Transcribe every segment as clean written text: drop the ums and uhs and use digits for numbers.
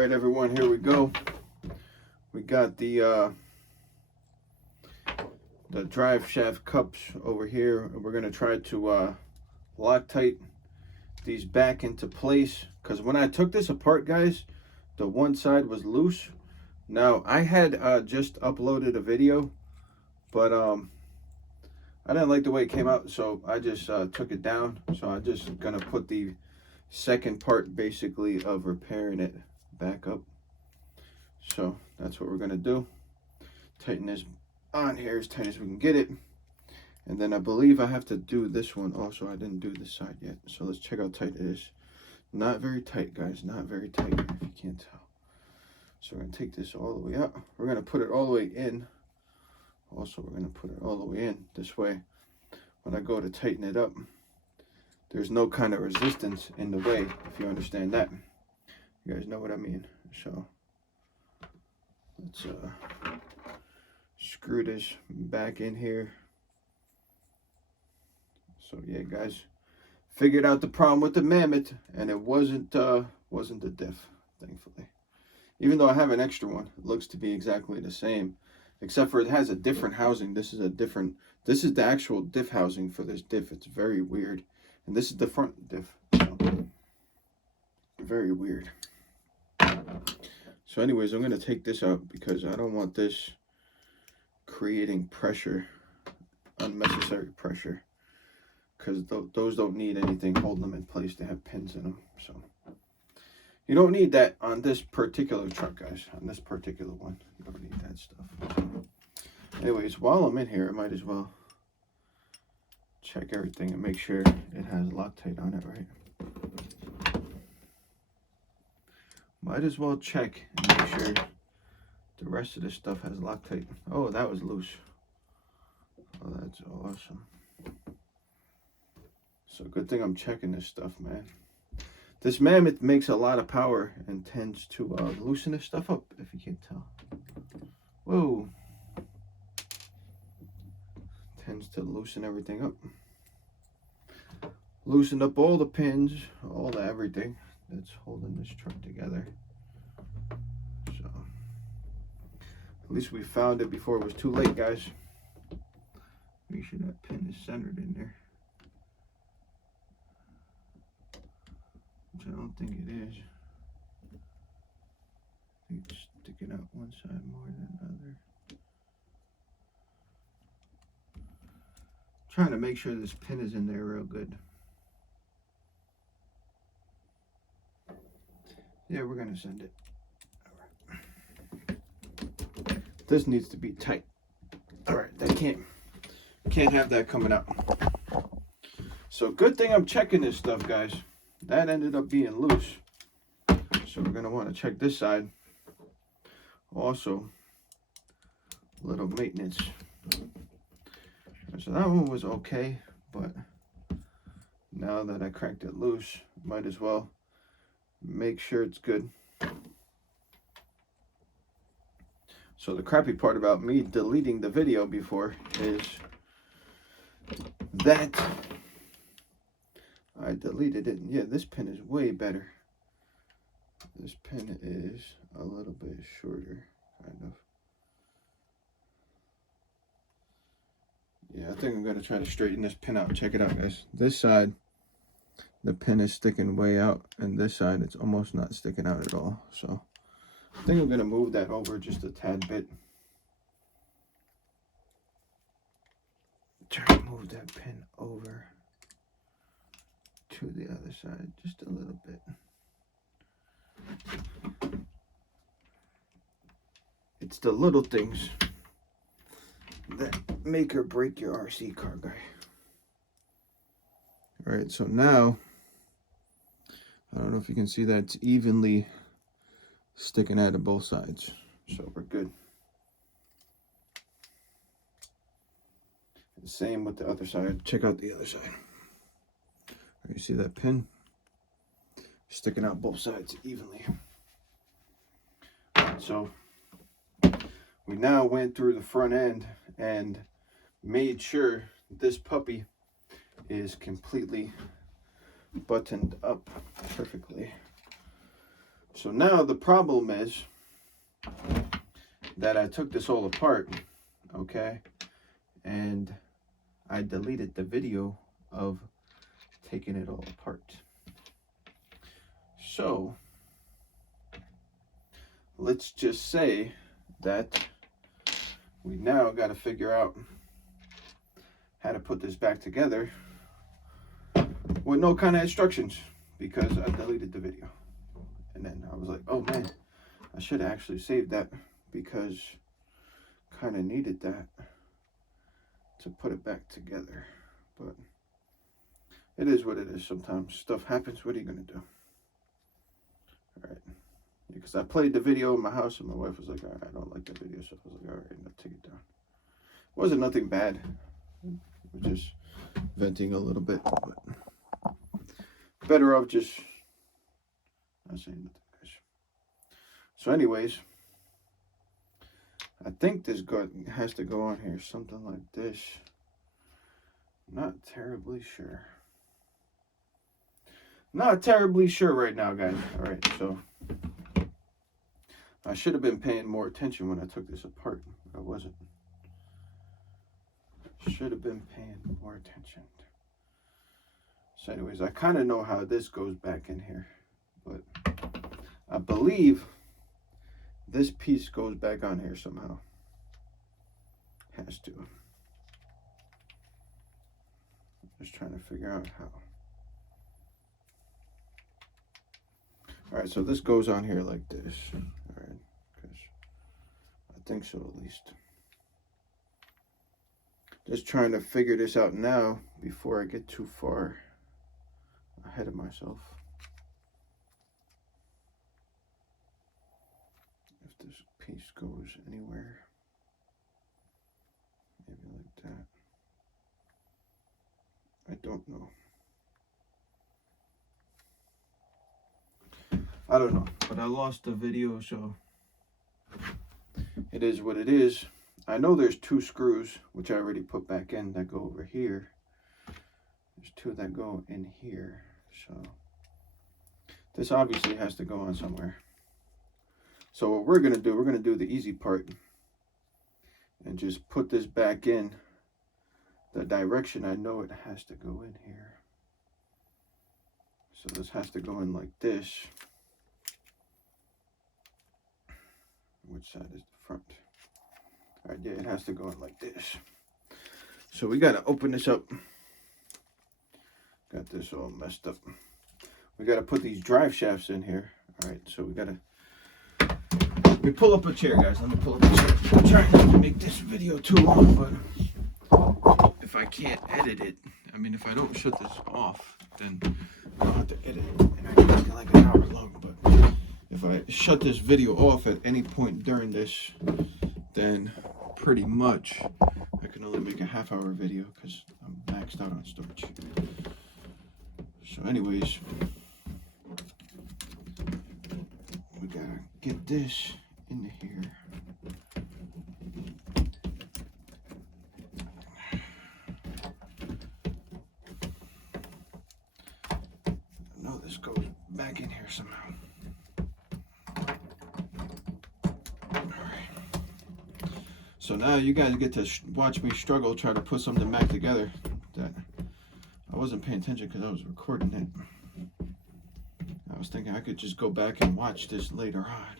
right, everyone, here we go. We got the drive shaft cups over here. We're gonna try to Loctite these back into place, because when I took this apart, guys, the one side was loose. Now I had just uploaded a video, but I didn't like the way it came out, so I just took it down. So I'm just gonna put the second part basically of repairing it back up. So that's what we're gonna do. Tighten this on here as tight as we can get it. And then I believe I have to do this one also. I didn't do this side yet. So let's check how tight it is. Not very tight, guys. Not very tight, if you can't tell. So we're gonna take this all the way up. We're gonna put it all the way in. Also, we're gonna put it all the way in. This way, when I go to tighten it up, there's no kind of resistance in the way, if you understand that. You guys know what I mean. So let's screw this back in here. So yeah, guys, figured out the problem with the Mammoth, and it wasn't the diff, thankfully. Even though I have an extra one, it looks to be exactly the same, except for it has a different housing. This is the actual diff housing for this diff. It's very weird. And this is the front diff. So, very weird. So anyways, I'm going to take this out because I don't want this creating pressure, unnecessary pressure. Because those don't need anything holding them in place. They have pins in them. So you don't need that on this particular truck, guys. On this particular one, you don't need that stuff. So, anyways, while I'm in here, I might as well check everything and make sure it has Loctite on it, right? Might as well check and make sure the rest of this stuff has Loctite. Oh, that was loose. Oh, that's awesome. So good thing I'm checking this stuff, man. This Mammoth makes a lot of power and tends to loosen this stuff up, if you can't tell. Whoa. Tends to loosen everything up. Loosen up all the pins, all the everything that's holding this truck together. So at least we found it before it was too late, guys. Make sure that pin is centered in there, which I don't think it is. I think it's sticking out one side more than the other. Trying to make sure this pin is in there real good. Yeah, we're gonna send it. All right. This needs to be tight. All right, that can't have that coming out. So good thing I'm checking this stuff, guys. That ended up being loose. So we're gonna want to check this side. Also, a little maintenance. So that one was okay, but now that I cracked it loose, might as well make sure it's good. So the crappy part about me deleting the video before is that I deleted it. Yeah, this pin is way better. This pin is a little bit shorter, kind of. Yeah, I think I'm gonna try to straighten this pin out. Check it out, guys. This side, the pin is sticking way out, and this side, it's almost not sticking out at all. So I think I'm gonna move that over just a tad bit. Try to move that pin over to the other side just a little bit. It's the little things that make or break your RC car, guy. All right, so now I don't know if you can see that it's evenly sticking out of both sides, so we're good. And same with the other side. Check out the other side. You see that pin sticking out both sides evenly. So we now went through the front end and made sure this puppy is completely buttoned up perfectly. So now the problem is that I took this all apart, okay, and I deleted the video of taking it all apart. So let's just say that we now got to figure out how to put this back together with no kind of instructions, because I deleted the video. And then I was like, oh man, I should have actually saved that, because kind of needed that to put it back together. But it is what it is. Sometimes stuff happens. What are you gonna do? All right, because I played the video in my house and my wife was like, all right, I don't like that video. So I was like, all right, I'm gonna take it down. It wasn't nothing bad. It was just venting a little bit, but better off just not saying nothing, guys. So anyways, I think this has to go on here something like this. Not terribly sure. Not terribly sure right now, guys. All right, so I should have been paying more attention when I took this apart, but I wasn't. Should have been paying more attention. So anyways, I kind of know how this goes back in here, but I believe this piece goes back on here somehow. Has to. Just trying to figure out how. All right, so this goes on here like this. All right, because I think so at least. Just trying to figure this out now before I get too far ahead of myself. If this piece goes anywhere, maybe like that. I don't know. I don't know, but I lost the video, so it is what it is. I know there's 2 screws, which I already put back in, that go over here. There's 2 that go in here, so this obviously has to go on somewhere. So what we're gonna do the easy part and just put this back in the direction I know it has to go in here. So this has to go in like this. Which side is the front? All right, yeah, it has to go in like this. So we gotta open this up. Got this all messed up. We gotta put these drive shafts in here. All right, so we gotta. Let me pull up a chair, guys. Let me pull up a chair. I'm trying not to make this video too long, but if I can't edit it, I mean, if I don't shut this off, then I don't have to edit it, and I can make it like an hour long. But if I shut this video off at any point during this, then pretty much I can only make a half-hour video because I'm maxed out on storage. So anyways, we gotta get this into here. I know this goes back in here somehow. So now you guys get to watch me struggle, try to put something back together that I wasn't paying attention because I was recording it. I was thinking I could just go back and watch this later on.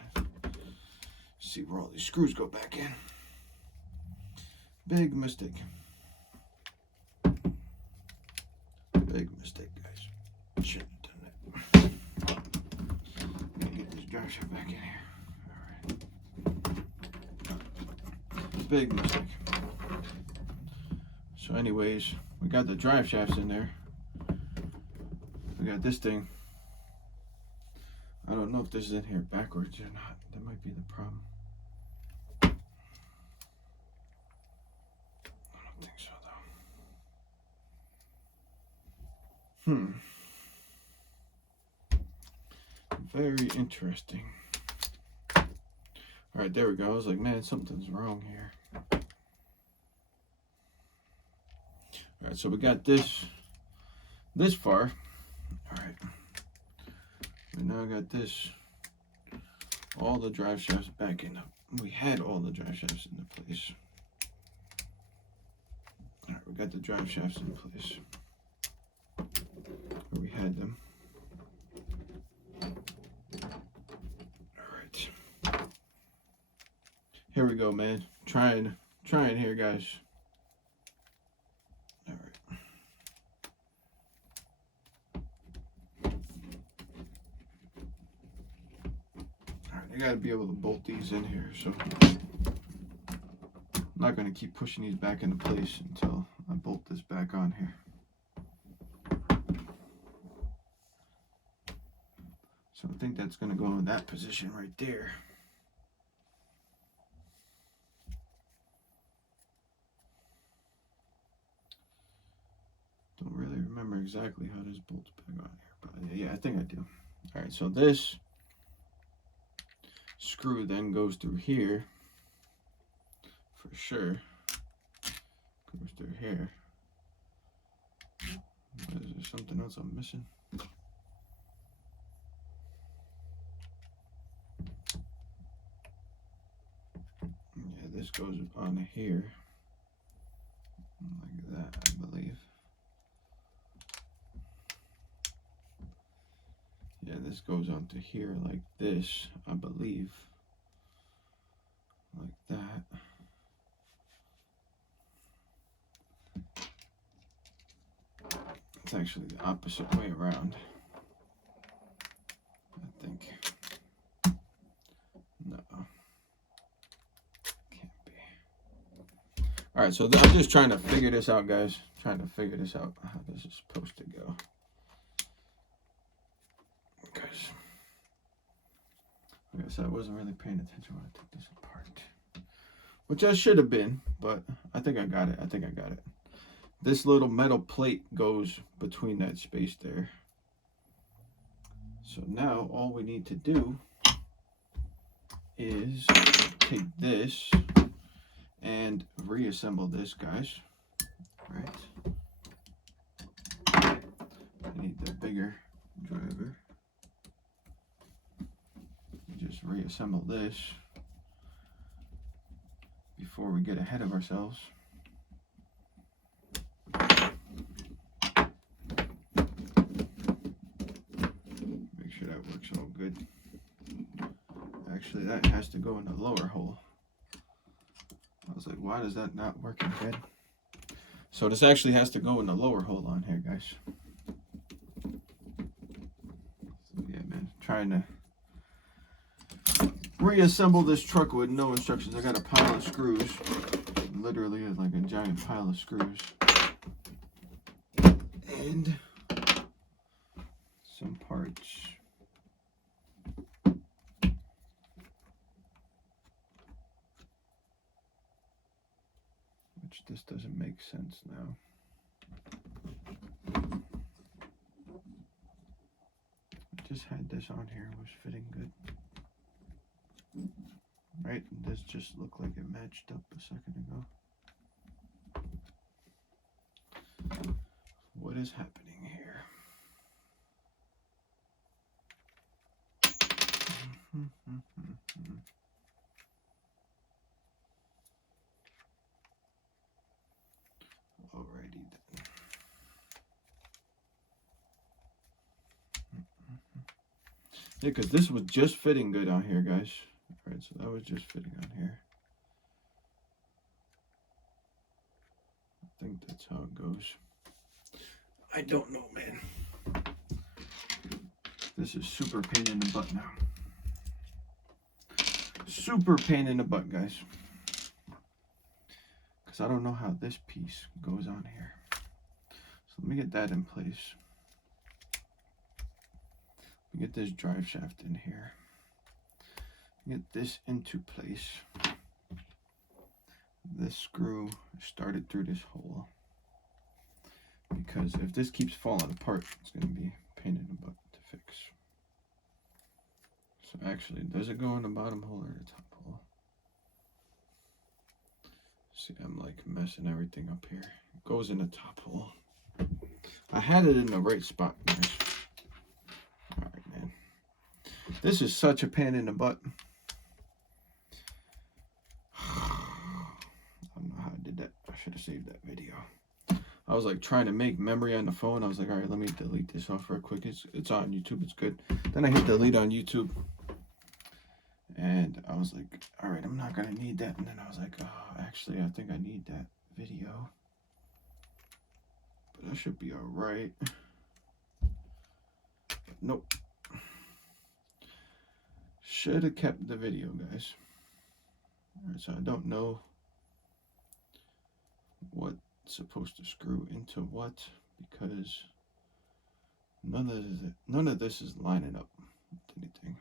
See where all these screws go back in. Big mistake. Big mistake, guys. Shouldn't have done that. Gotta get this drive shaft back in here. Big mistake. So anyways, we got the drive shafts in there. We got this thing. I don't know if this is in here backwards or not. That might be the problem. I don't think so though. Very interesting. All right, there we go. I was like, man, something's wrong here. All right, so we got this far. All right, we now got this all the drive shafts back in. We had all the drive shafts in place. All right, we got the drive shafts in place. Where we had them. All right. Here we go, man. Trying here, guys. All right. All right, I gotta be able to bolt these in here, so I'm not gonna keep pushing these back into place until I bolt this back on here. So I think that's gonna go in that position right there. Don't really remember exactly how this bolts back on here, but yeah, I think I do. All right, so this screw then goes through here for sure. Goes through here. Is there something else I'm missing? Yeah, this goes on here like that, I believe. Yeah, this goes onto here like this, I believe. Like that. It's actually the opposite way around, I think. No. Can't be. Alright, so I'm just trying to figure this out, guys. Trying to figure this out, how this is supposed to go. Because I guess I wasn't really paying attention when I took this apart. Which I should have been, but I think I got it. I think I got it. This little metal plate goes between that space there. So now all we need to do is take this and reassemble this, guys. Right? I need the bigger driver. Just reassemble this before we get ahead of ourselves. Make sure that works all good. Actually, that has to go in the lower hole. I was like, why does that not work in bed? So this actually has to go in the lower hole on here, guys. So yeah, man, trying to reassemble this truck with no instructions. I got a pile of screws. Literally is like a giant pile of screws. And some parts. Which this doesn't make sense now. I just had this on here, it was fitting good. Right, this just looked like it matched up a second ago. What is happening here? Alrighty then. Yeah, because this was just fitting good on here, guys. Alright, so that was just fitting on here. I think that's how it goes. I don't know, man. This is super pain in the butt now. Super pain in the butt, guys. Because I don't know how this piece goes on here. So let me get that in place. Get this drive shaft in here. Get this into place. This screw started through this hole. Because if this keeps falling apart, it's going to be a pain in the butt to fix. So actually, does it go in the bottom hole or the top hole? See, I'm like messing everything up here. It goes in the top hole. I had it in the right spot, guys. Alright, man. This is such a pain in the butt. I did that. I should have saved that video. I was like trying to make memory on the phone. I was like, all right, let me delete this off real quick. It's on YouTube. It's good. Then I hit delete on YouTube. And I was like, all right, I'm not going to need that. And then I was like, oh, actually, I think I need that video. But I should be all right. But nope. Should have kept the video, guys. All right, so I don't know what's supposed to screw into what, because none of this is lining up with anything.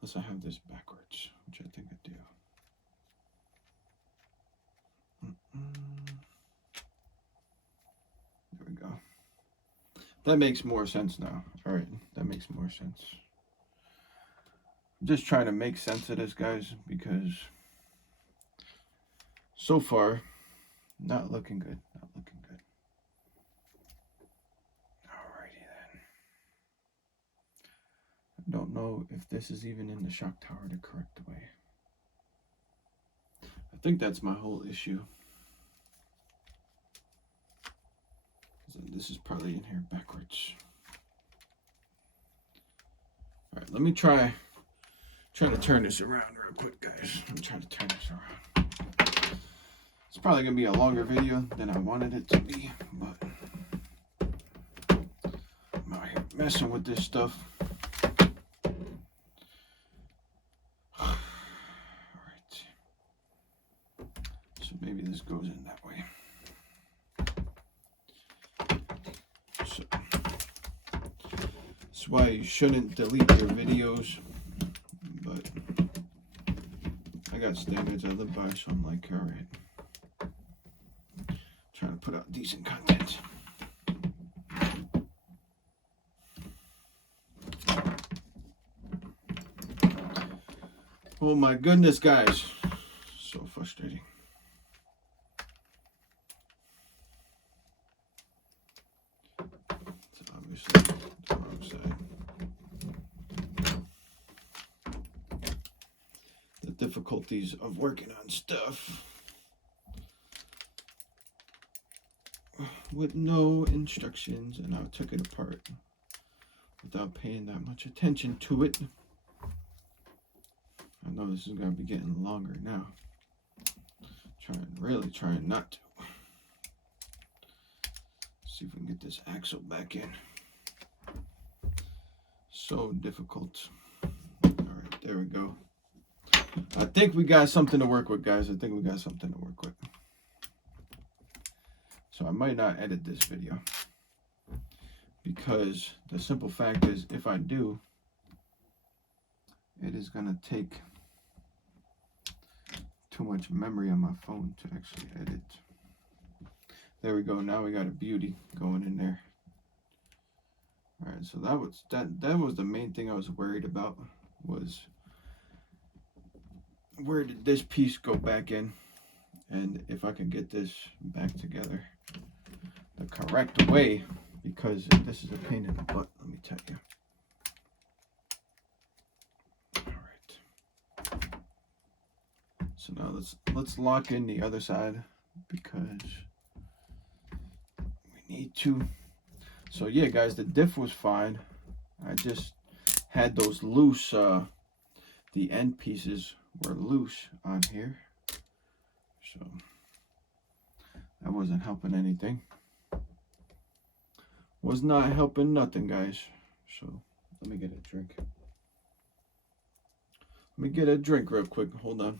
Unless I have this backwards, which I think I do. There we go. That makes more sense now. All right, that makes more sense. I'm just trying to make sense of this, guys, because so far, not looking good. Not looking good. Alrighty then. I don't know if this is even in the shock tower the correct way. I think that's my whole issue. This is probably in here backwards. All right, let me try to turn this around real quick, guys. I'm trying to turn this around. It's probably gonna be a longer video than I wanted it to be, but I'm out here messing with this stuff. All right, so maybe this goes in that way. So that's why you shouldn't delete your videos, but I got standards I live by, so I'm like, all right. Trying to put out decent content. Oh my goodness, guys. So frustrating. It's obviously the wrong side. The difficulties of working on stuff with no instructions, and I took it apart without paying that much attention to it. I know this is going to be getting longer now. Really trying not to. See if we can get this axle back in. So difficult. All right, there we go. I think we got something to work with, guys. I think we got something to work with. So I might not edit this video, because the simple fact is, if I do, it is going to take too much memory on my phone to actually edit. There we go. Now we got a beauty going in there. All right, so that was the main thing I was worried about, was where did this piece go back in, and if I can get this back together the correct way, because this is a pain in the butt, let me tell you. All right. So now let's lock in the other side, because we need to. So yeah, guys, the diff was fine. I just had those loose, the end pieces were loose on here. So that wasn't helping anything. Was not helping nothing, guys. So let me get a drink. Let me get a drink real quick. Hold on.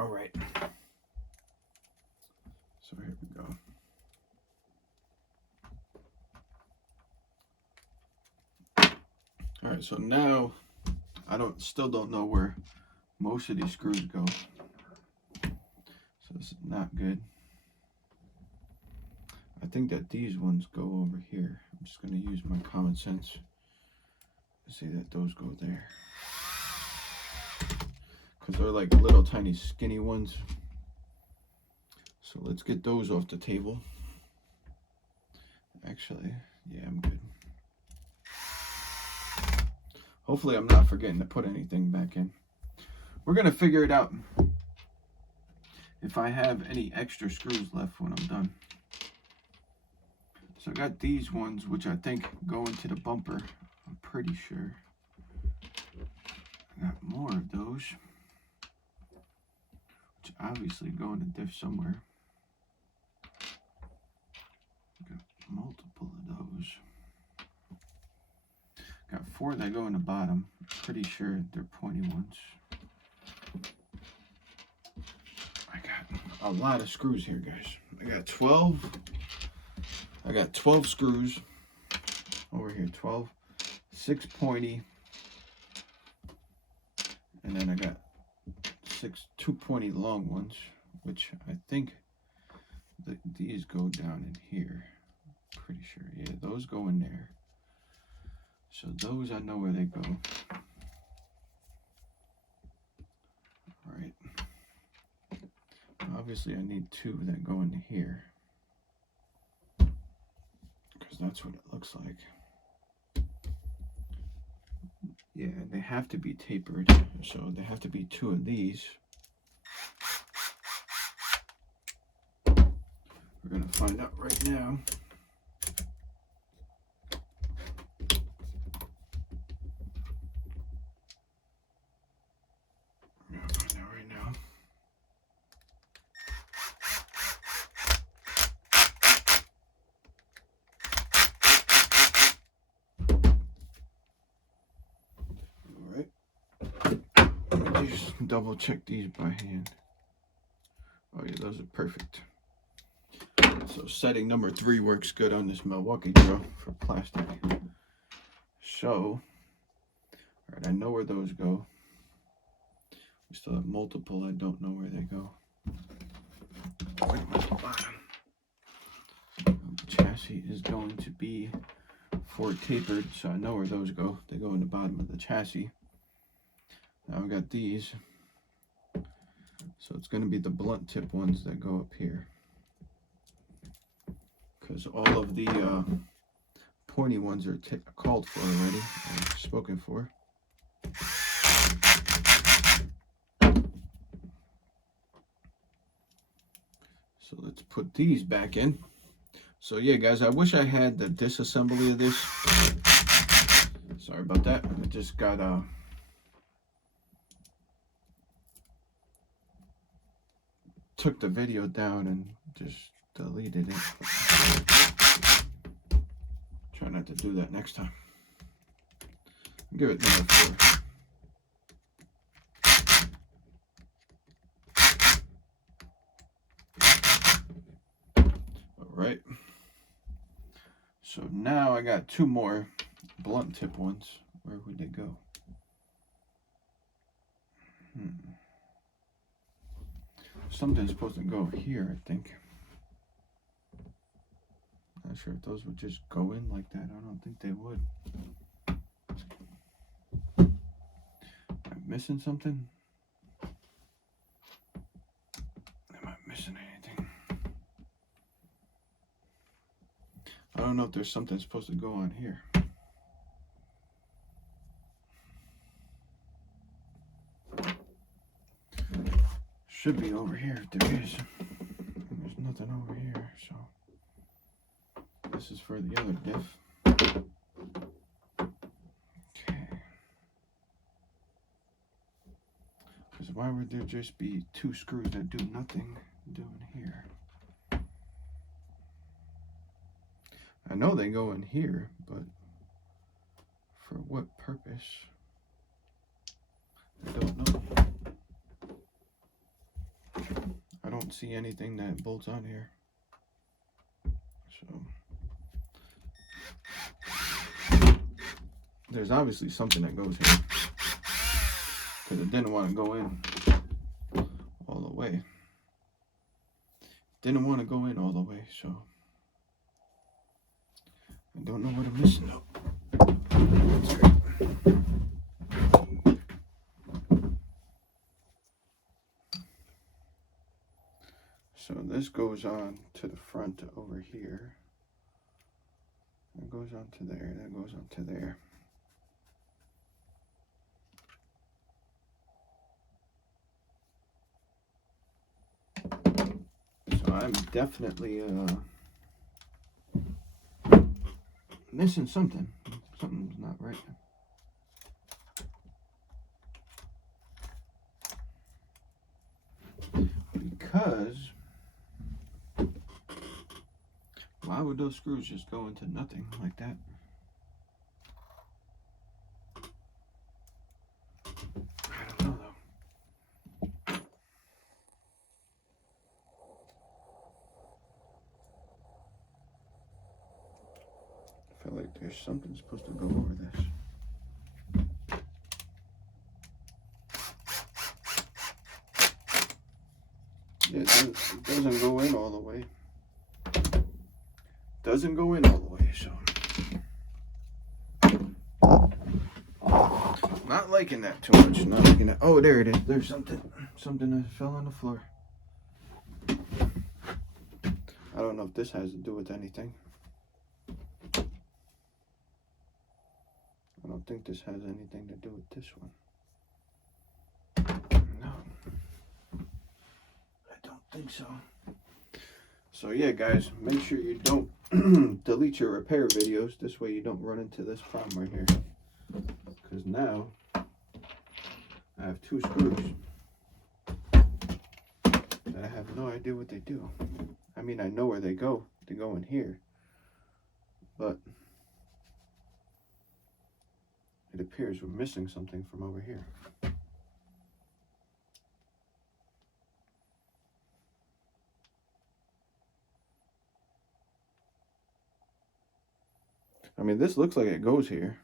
All right. So here we go. All right, so now I still don't know where most of these screws go. So this is not good. I think that these ones go over here. I'm just going to use my common sense to see that those go there, because they're like little tiny skinny ones. So let's get those off the table. Actually, Yeah, I'm good. Hopefully I'm not forgetting to put anything back in. We're gonna figure it out if I have any extra screws left when I'm done. So I got these ones, which I think go into the bumper. I'm pretty sure. I got more of those, which obviously go in the diff somewhere. Got multiple of those. Got 4 that go in the bottom. Pretty sure they're pointy ones. I got a lot of screws here, guys. I got 12. I got 12 screws over here. 12, 6 pointy, and then I got 2 pointy long ones, which I think these go down in here. Pretty sure. Yeah, those go in there. So those I know where they go. All right. Obviously I need 2 that go into here, because that's what it looks like. Yeah, they have to be tapered, so there have to be 2 of these. We're gonna find out right now. Just double check these by hand. Oh yeah, those are perfect. So setting number 3 works good on this Milwaukee drill for plastic. So, all right, I know where those go. We still have multiple I don't know where they go. The chassis is going to be 4 tapered, so I know where those go. They go in the bottom of the chassis. Now I've got these. So it's going to be the blunt tip ones that go up here, because all of the pointy ones are called for already, or spoken for. So let's put these back in. So yeah, guys, I wish I had the disassembly of this. Sorry about that. I just got took the video down and just deleted it. Try not to do that next time. Give it number 4. All right. So now I got 2 more blunt tip ones. Where would they go? Something's supposed to go here, I think. Not sure if those would just go in like that. I don't think they would. Am I missing something? Am I missing anything? I don't know if there's something supposed to go on here. Should be over here if there is. There's nothing over here, so this is for the other diff. Okay. Because why would there just be 2 screws that do nothing doing here? I know they go in here, but for what purpose? I don't know. I don't see anything that bolts on here. So there's obviously something that goes here, because it didn't want to go in all the way. Didn't want to go in all the way, so I don't know what I'm missing though. That's great. So this goes on to the front over here. That goes onto there, that goes onto there. So I'm definitely missing something. Something's not right. Because why would those screws just go into nothing like that? I don't know though. I feel like there's something supposed to go over this. Yeah, it doesn't go in all the way. Doesn't go in all the way, so. Not liking that too much. Not liking that. Oh, there it is. There's something that fell on the floor. I don't know if this has to do with anything. I don't think this has anything to do with this one. No. I don't think so. So yeah, guys, make sure you don't delete your repair videos. This way you don't run into this problem right here. Because now I have two screws that I have no idea what they do. I mean, I know where they go. They go in here. But it appears we're missing something from over here. I mean, this looks like it goes here.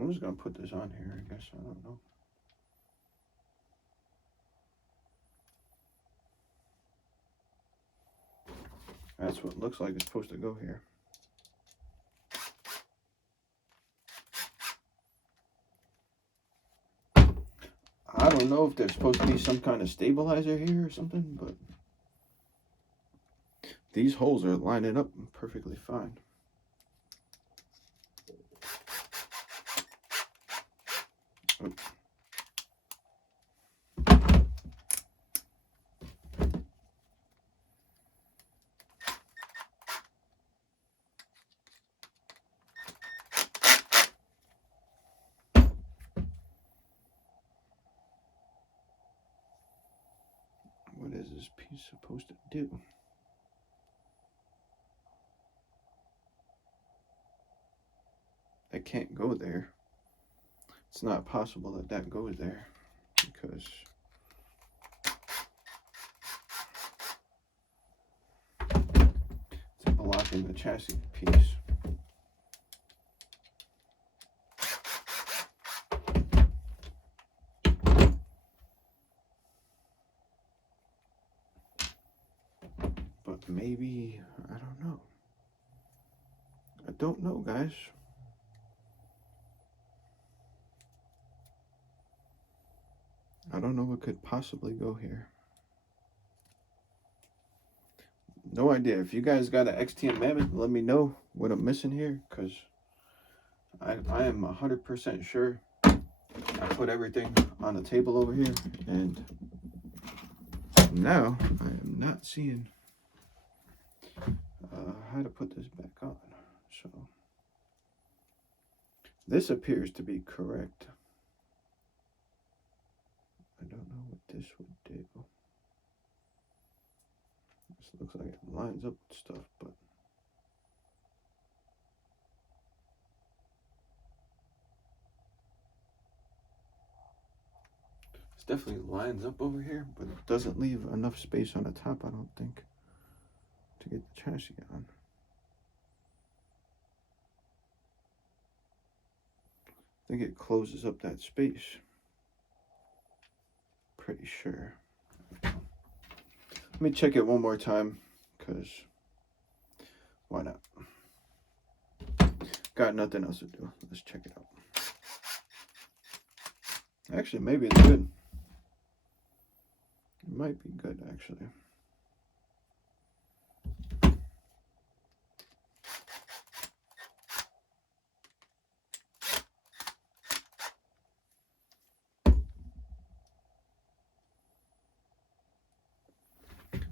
I'm just going to put this on here, I guess. I don't know. That's what it looks like it's supposed to go here. I don't know if there's supposed to be some kind of stabilizer here or something, but these holes are lining up perfectly fine. Oh. What is this piece supposed to do? It can't go there. It's not possible that that goes there because it's blocking the chassis piece. But maybe, I don't know. I don't know, guys. I don't know what could possibly go here. No idea. If you guys got an Xtm Mammoth, let me know what I'm missing here, because I am 100% sure I put everything on the table over here, and now I am not seeing how to put this back on. So this appears to be correct. I don't know what this would do. This looks like it lines up with stuff, but this definitely lines up over here, but it doesn't leave enough space on the top, I don't think, to get the chassis on. I think it closes up that space. Pretty sure. Let me check it one more time, because why not? Got nothing else to do. Let's check it out. Actually, maybe it's good. It might be good, actually.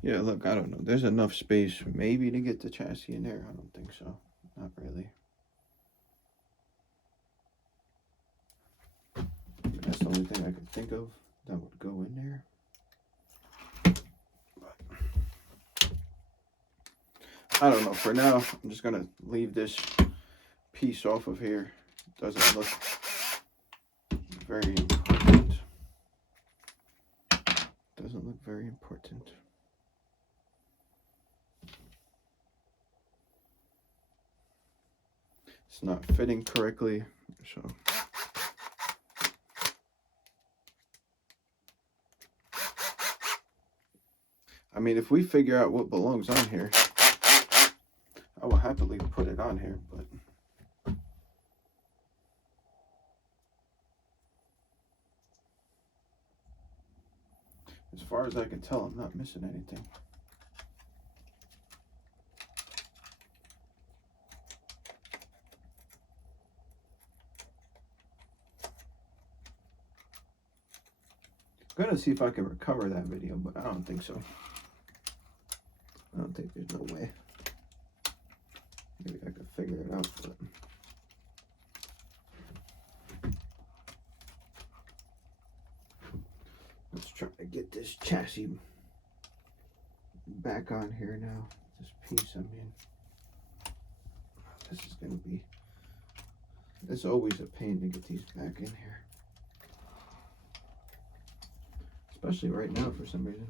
Yeah, look, I don't know. There's enough space maybe to get the chassis in there. I don't think so. Not really. That's the only thing I could think of that would go in there. But I don't know. For now, I'm just gonna leave this piece off of here. Doesn't look very important. Doesn't look very important. It's not fitting correctly, so. I mean, if we figure out what belongs on here, I will happily put it on here, but as far as I can tell, I'm not missing anything. I'm gonna see if I can recover that video, but I don't think so. I don't think there's no way. Maybe I could figure it out, but let's try to get this chassis back on here now. This piece, I mean, this is gonna be, it's always a pain to get these back in here. Especially right now for some reason.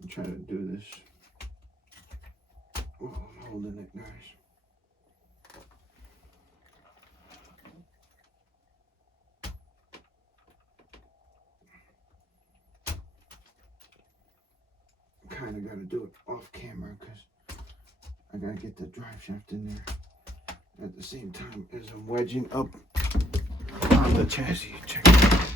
I'm trying to do this. Oh, I'm holding it nice. Kind of got to do it off camera because I got to get the drive shaft in there at the same time as I'm wedging up on the chassis. Check it out.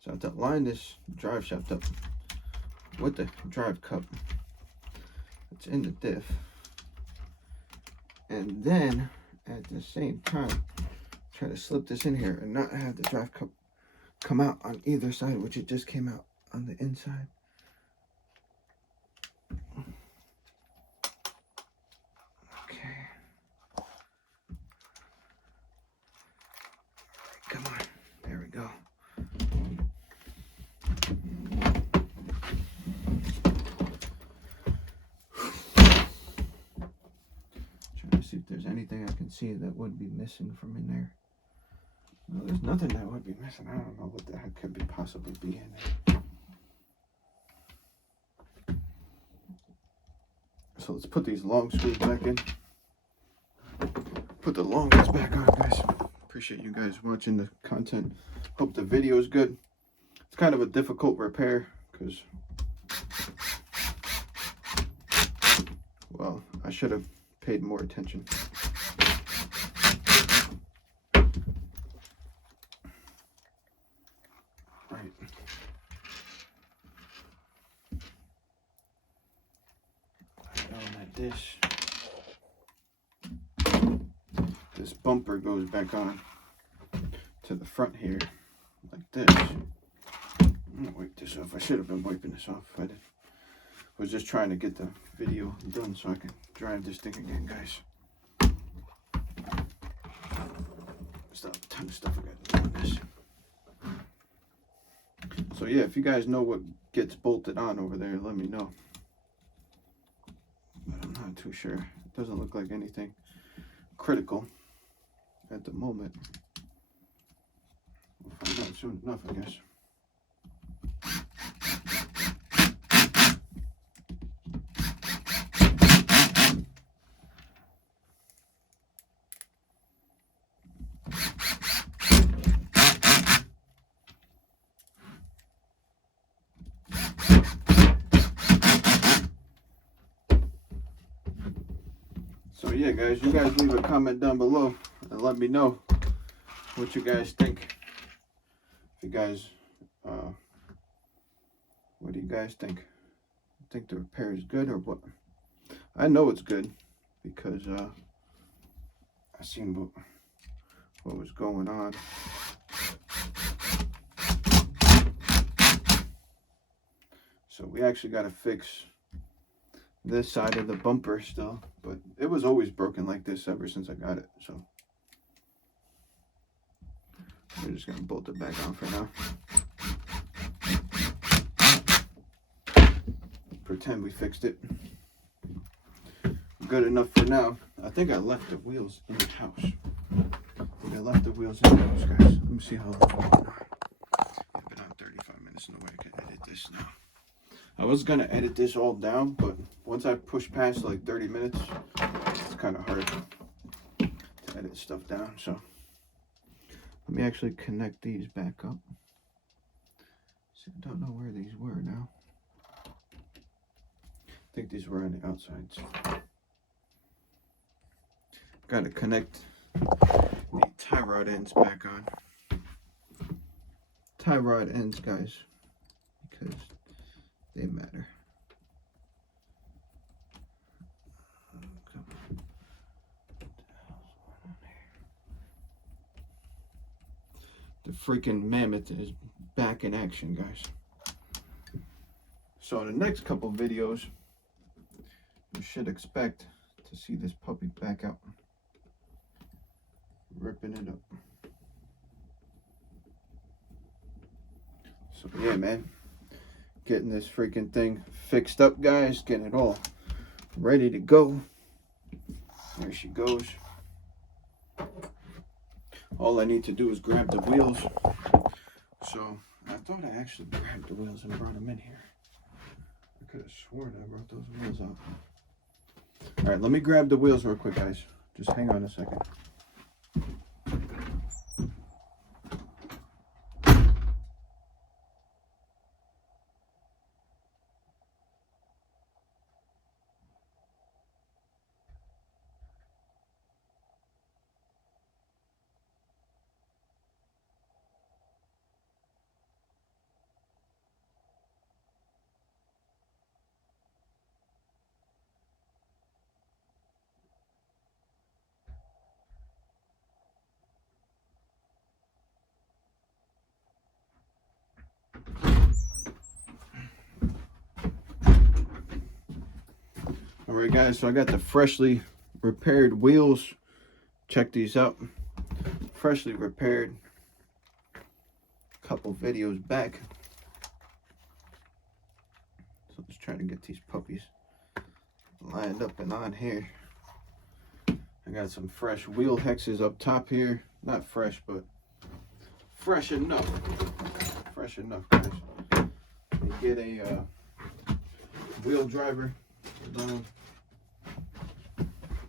So I have to line this drive shaft up with the drive cup that's in the diff, and then at the same time try to slip this in here and not have the drive cup come out on either side, which it just came out on the inside. Okay. Come on. There we go. Trying to see if there's anything I can see that would be missing from in there. No, there's nothing that would be missing. I don't know what the heck could be possibly be in there. So let's put these long screws back in. Put the long ones back on, guys. Appreciate you guys watching the content. Hope the video is good. It's kind of a difficult repair because, well, I should have paid more attention. Right. I know that this bumper goes back on to the front here like this. I'm gonna wipe this off. I should have been wiping this off. I was just trying to get the video done so I can drive this thing again, guys. Still have a ton of stuff I got to do on this. So yeah, if you guys know what gets bolted on over there, let me know. But I'm not too sure. It doesn't look like anything critical at the moment. We'll find out soon enough, I guess. So yeah, guys, you guys leave a comment down below and let me know what you guys think. If you guys, what do you guys think? Think the repair is good or what? I know it's good because I seen what was going on. So we actually got to fix this side of the bumper still, but it was always broken like this ever since I got it. So we're just gonna bolt it back on for now. Pretend we fixed it. Good enough for now. I think I left the wheels in the house. I left the wheels in the house, guys. Let me see how long we've been on. I've been on 35 minutes. No way I can edit this now. I was gonna edit this all down, but once I push past like 30 minutes, it's kind of hard to edit stuff down. So let me actually connect these back up. See, I don't know where these were now. I think these were on the outsides. Got to connect the tie rod ends back on. Tie rod ends, guys, because they matter. The freaking Mammoth is back in action, guys. So in the next couple videos, you should expect to see this puppy back out, ripping it up. So yeah, man, getting this freaking thing fixed up, guys, getting it all ready to go. There she goes. All I need to do is grab the wheels. So I thought I actually grabbed the wheels and brought them in here. I could have sworn I brought those wheels out. All right, let me grab the wheels real quick, guys. Just hang on a second. All right, guys, so I got the freshly repaired wheels. Check these out. Freshly repaired. A couple videos back. So let's try to get these puppies lined up and on here. I got some fresh wheel hexes up top here. Not fresh, but fresh enough. Fresh enough, guys. Get a wheel driver down.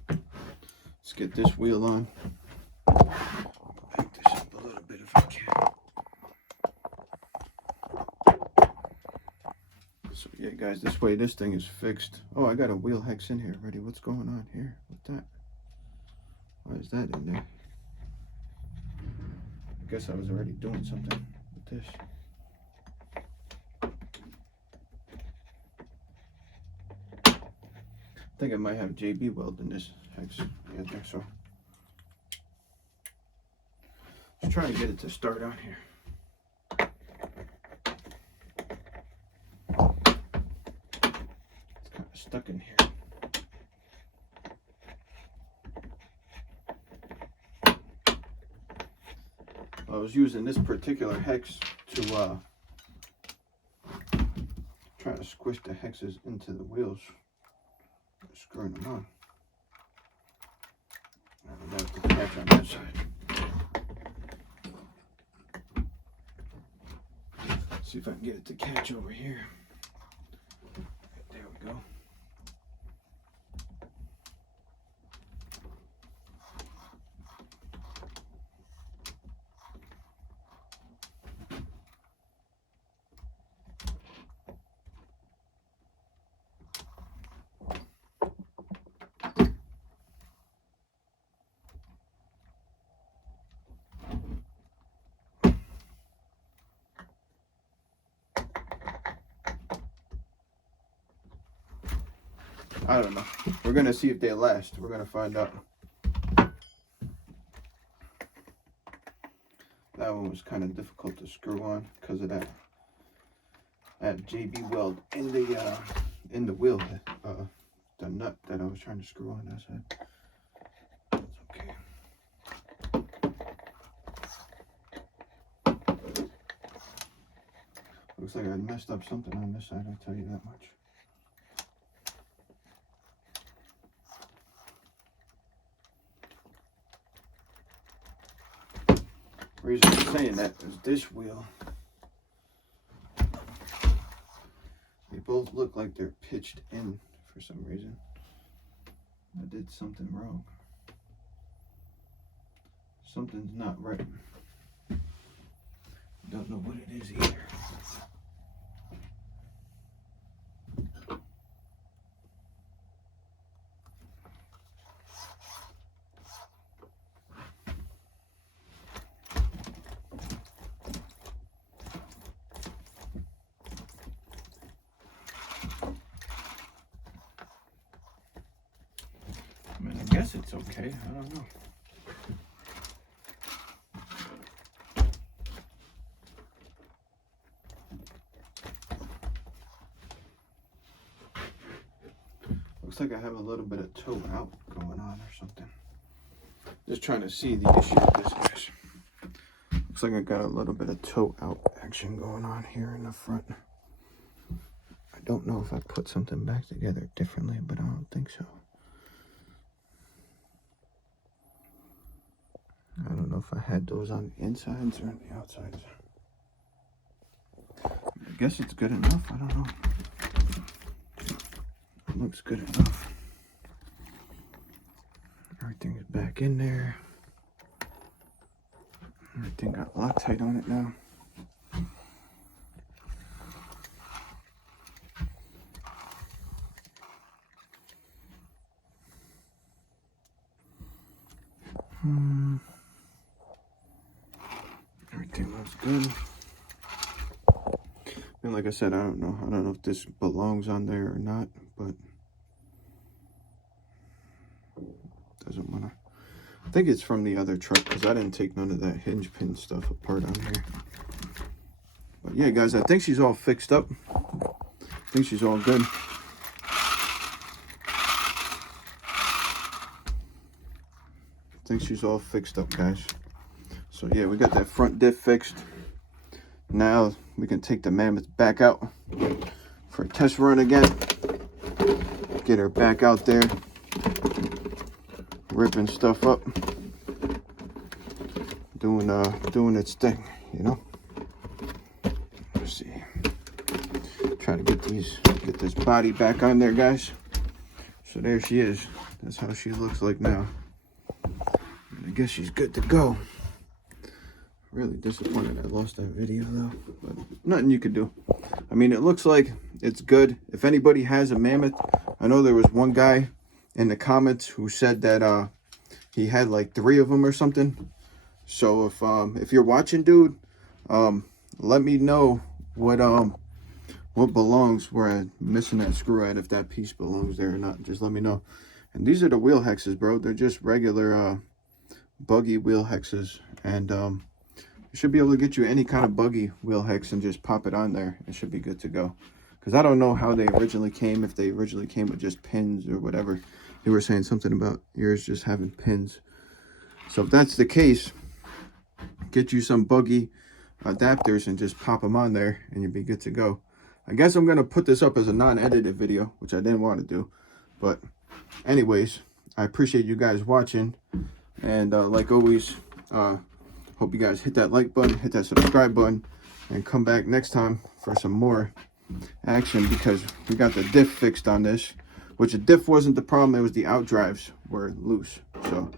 Let's get this wheel on. Back this up a little bit if I can. So yeah, guys, this way this thing is fixed. Oh, I got a wheel hex in here already. What's going on here with that? Why is that in there? I guess I was already doing something with this. I think I might have JB weld in this hex. Yeah, I think so. Let's try and get it to start on here. It's kind of stuck in here. I was using this particular hex to try to squish the hexes into the wheels. Screwing them on. I have to catch on that side. See if I can get it to catch over here. There we go. I don't know. We're gonna see if they last. We're gonna find out. That one was kind of difficult to screw on because of that JB weld in the wheel, the nut that I was trying to screw on that side. Looks like I messed up something on this side, I'll tell you that much. The reason I'm saying that is this wheel. They both look like they're pitched in for some reason. I did something wrong. Something's not right. Don't know what it is either. I mean, I guess it's okay. I don't know. Looks like I have a little bit of toe out going on or something. Just trying to see the issue with this, guys. Looks like I got a little bit of toe out action going on here in the front. I don't know if I put something back together differently, but I don't think so. I don't know if I had those on the insides or on the outsides. I guess it's good enough. I don't know. It looks good enough. Everything is back in there. Everything got Loctite on it now. Everything looks good. And like I said, I don't know if this belongs on there or not, but doesn't want to. I think it's from the other truck because I didn't take none of that hinge pin stuff apart on here. But yeah, guys, I think she's all fixed up. I think she's all good. I think she's all fixed up, guys. So yeah, we got that front diff fixed. Now we can take the Mammoth back out for a test run again. Get her back out there, ripping stuff up, doing its thing, you know. Let's see. Try to get this body back on there, guys. So there she is. That's how she looks like now. And I guess she's good to go. Really disappointed I lost that video though, but nothing you could do. I mean, it looks like it's good. If anybody has a Mammoth, I know there was one guy in the comments who said that he had like 3 of them or something. So if you're watching, dude, let me know what belongs where I'm missing that screw at, if that piece belongs there or not. Just let me know. And these are the wheel hexes, bro. They're just regular buggy wheel hexes, and you should be able to get you any kind of buggy wheel hex and just pop it on there. It should be good to go. Because I don't know how they originally came, if they originally came with just pins or whatever. You were saying something about yours just having pins. So if that's the case, get you some buggy adapters and just pop them on there and you'll be good to go. I guess I'm going to put this up as a non-edited video, which I didn't want to do. But anyways, I appreciate you guys watching. And like always, hope you guys hit that like button, hit that subscribe button, and come back next time for some more action, because we got the diff fixed on this, which the diff wasn't the problem, it was the outdrives were loose. So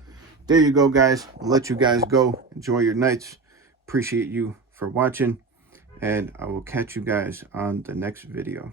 there you go, guys. I'll let you guys go. Enjoy your nights. Appreciate you for watching, and I will catch you guys on the next video.